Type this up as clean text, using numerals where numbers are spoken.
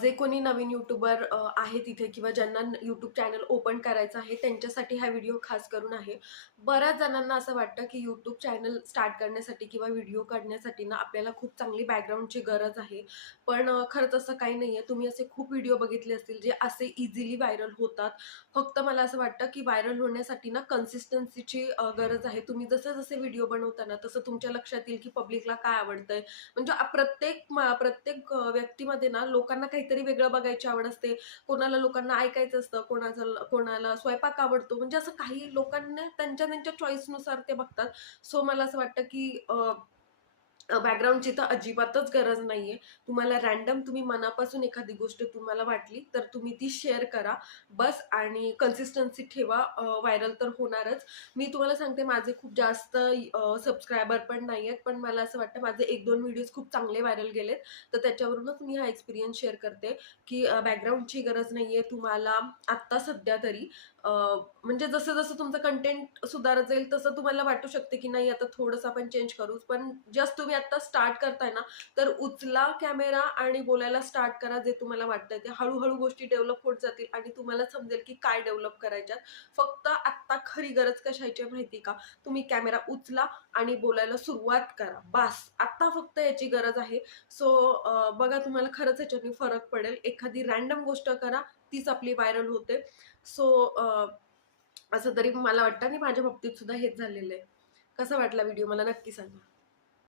जे कोणी नवीन यूट्यूबर आहे तिथे किंवा ज्यांना यूट्यूब चॅनल ओपन करायचं आहे त्यांच्यासाठी हा व्हिडिओ खास करून आहे. बऱ्याच जणांना असं वाटतं की यूट्यूब चॅनल स्टार्ट करण्यासाठी किंवा व्हिडिओ करण्यासाठी ना आपल्याला खूप चांगली बॅकग्राऊंडची गरज आहे. पण खरंच असं काही नाही आहे. तुम्ही असे खूप व्हिडिओ बघितले असतील जे असे इझिली व्हायरल होतात. फक्त मला असं वाटतं की व्हायरल होण्यासाठी ना कन्सिस्टन्सीची गरज आहे. तुम्ही जसे व्हिडिओ बनवता ना तसं तुमच्या लक्षात येईल की पब्लिकला काय आवडतंय. म्हणजे प्रत्येक व्यक्तीमध्ये ना लोकांना काहीतरी वेगळं बघायची आवड असते. लोकांना ऐकायचं असतं, कोणाला स्वयंपाक आवडतो. म्हणजे असं काही लोकांना त्यांच्या त्यांच्या चॉईसनुसार ते बघतात. सो मला असं वाटतं की बॅकग्राऊंडची तर अजिबातच गरज नाहीये. तुम्हाला रँडम तुम्ही मनापासून एखादी गोष्ट तुम्हाला वाटली तर तुम्ही ती शेअर करा बस. आणि कन्सिस्टन्सी ठेवा. व्हायरल तर होणारच. मी तुम्हाला सांगते माझे खूप जास्त सबस्क्रायबर पण नाहीयेत, पण मला असं वाटतं माझे 1-2 व्हिडिओज खूप चांगले व्हायरल गेलेत. तर त्याच्यावरूनच मी हा एक्सपिरियन्स शेअर करते की बॅकग्राऊंडची गरज नाहीये तुम्हाला आत्ता सध्या तरी. म्हणजे जसं तुमचं कंटेंट सुधारत जाईल तसं तुम्हाला वाटू शकते की नाही आता थोडंसं आपण चेंज करू. पण जस्ट तुम्ही आता स्टार्ट करताय ना तर उचला कॅमेरा आणि बोलायला स्टार्ट करा. जे तुम्हाला वाटतंय ते हळूहळू गोष्टी डेव्हलप होत जातील आणि तुम्हाला समजेल की काय डेव्हलप करायच्यात. फक्त आत्ता खरी गरज कशाची माहिती का? तुम्ही कॅमेरा उचला आणि बोलायला सुरुवात करा. बास, आत्ता फक्त याची गरज आहे. सो बघा तुम्हाला खरंच याच्याने फरक पडेल. एखादी रँडम गोष्ट करा, तीच आपली व्हायरल होते. सो असं तरी मला वाटतं आणि माझ्या बाबतीत सुद्धा हेच झालेलं आहे. कसा वाटला व्हिडिओ मला नक्की सांगा.